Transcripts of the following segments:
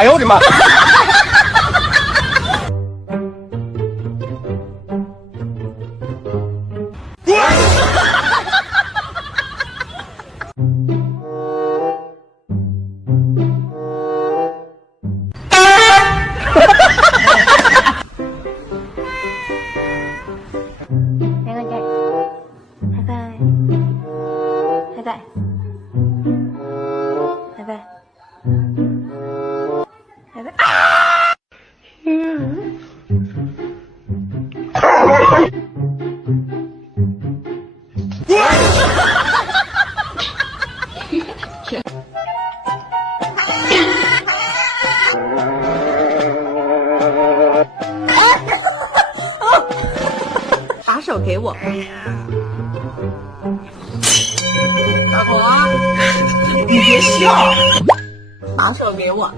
哎呦我的妈！把手给我，大口啊！你别笑，把手给我。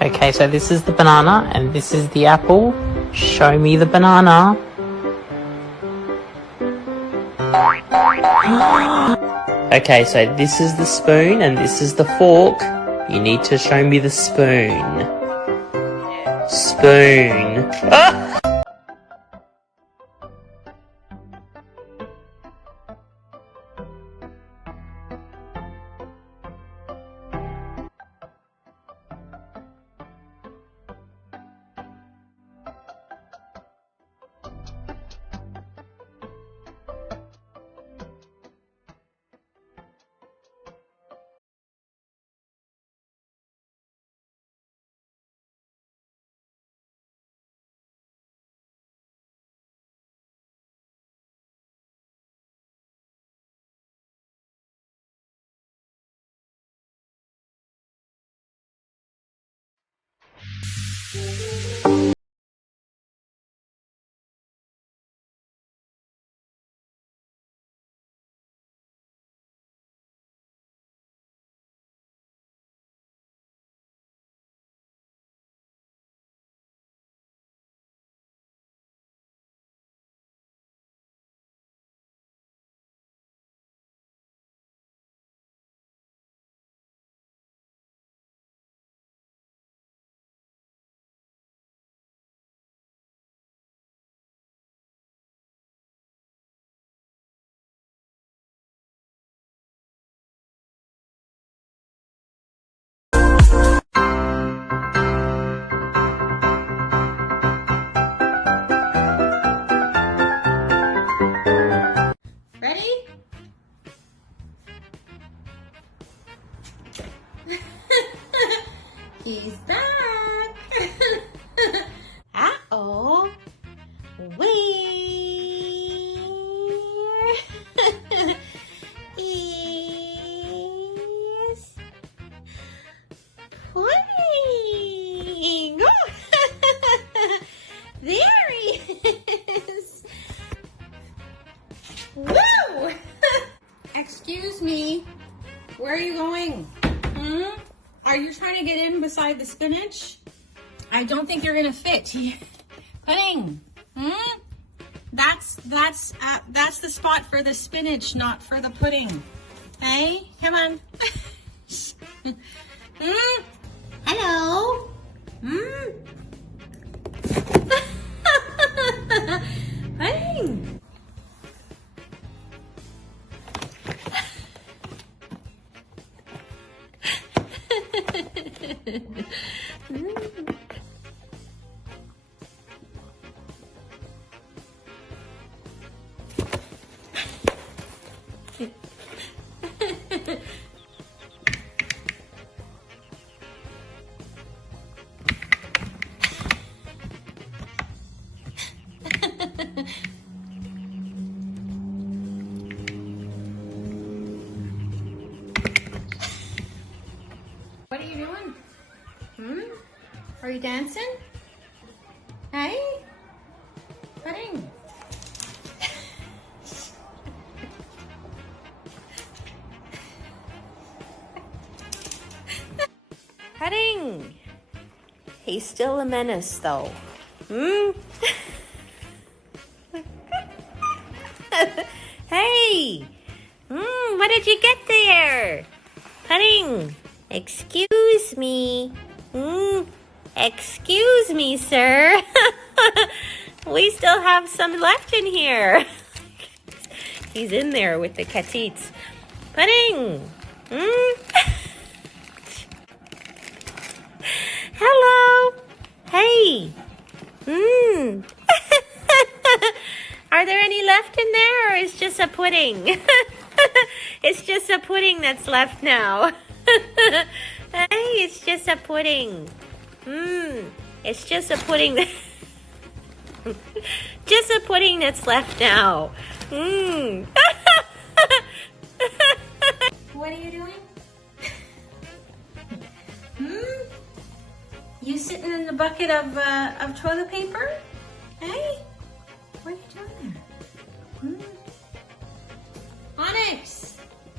Okay, so this is the banana and this is the apple. Show me the banana. Okay, so this is the spoon and this is the fork. You need to show me the spoon. Spoon. Ah! He's back. Uh-oh. Where is pudding? There he is. Woo! Excuse me. Where are you going? Are you trying to get in beside the spinach? I don't think you're gonna fit. Pudding. That's the spot for the spinach, not for the pudding. Hey, come on. Hello. Putting. What are you doing? Are you dancing? Hey? Pudding. Pudding! He's still a menace though. Hey! What did you get there? Pudding! Excuse me. Excuse me, sir. We still have some left in here. He's in there with the catites. Pudding! Hello! Hey! Are there any left in there, or is just a pudding? It's just a pudding that's left now. Hey, it's just a pudding. It's just a pudding. Just a pudding that's left now. What are you doing? You sitting in the bucket of toilet paper? Hey? What are you doing there? Onyx,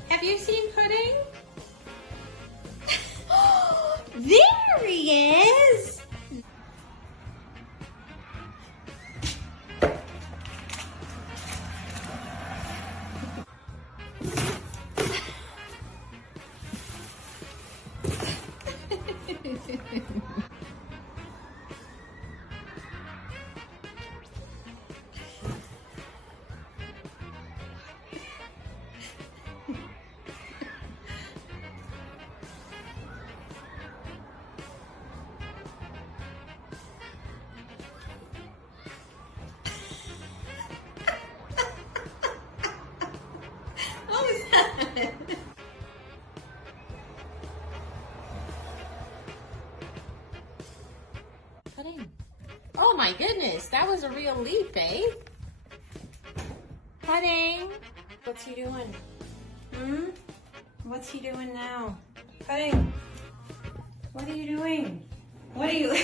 have you seen Pudding? There he is! What was that? Pudding. Oh my goodness, that was a real leap, eh? Pudding. What's he doing? What's he doing now? Pudding. What are you doing? What are you...